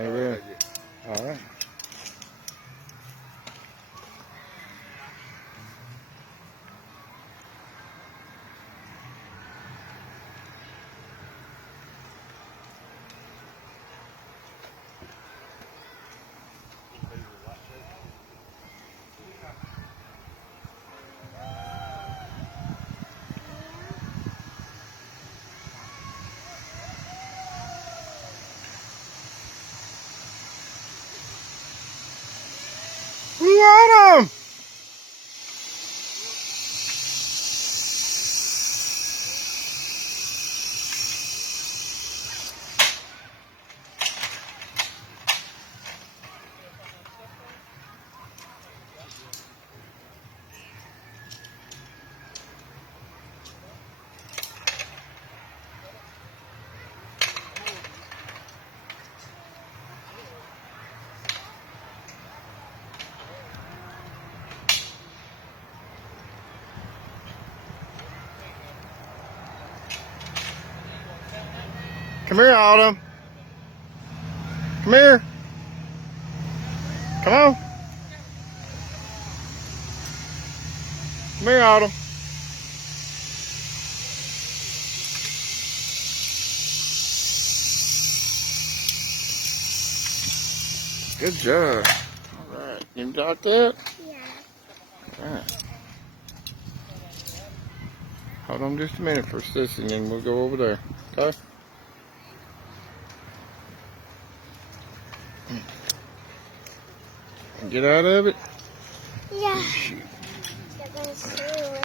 Oh, really? All right. We got him! Come here, Autumn. Come here. Come on. Come here, Autumn. Good job. All right. You got that? Yeah. All right. Hold on just a minute for Sissy, and then we'll go over there. Okay? Get out of it. Yeah. Shoot. They're going to see us.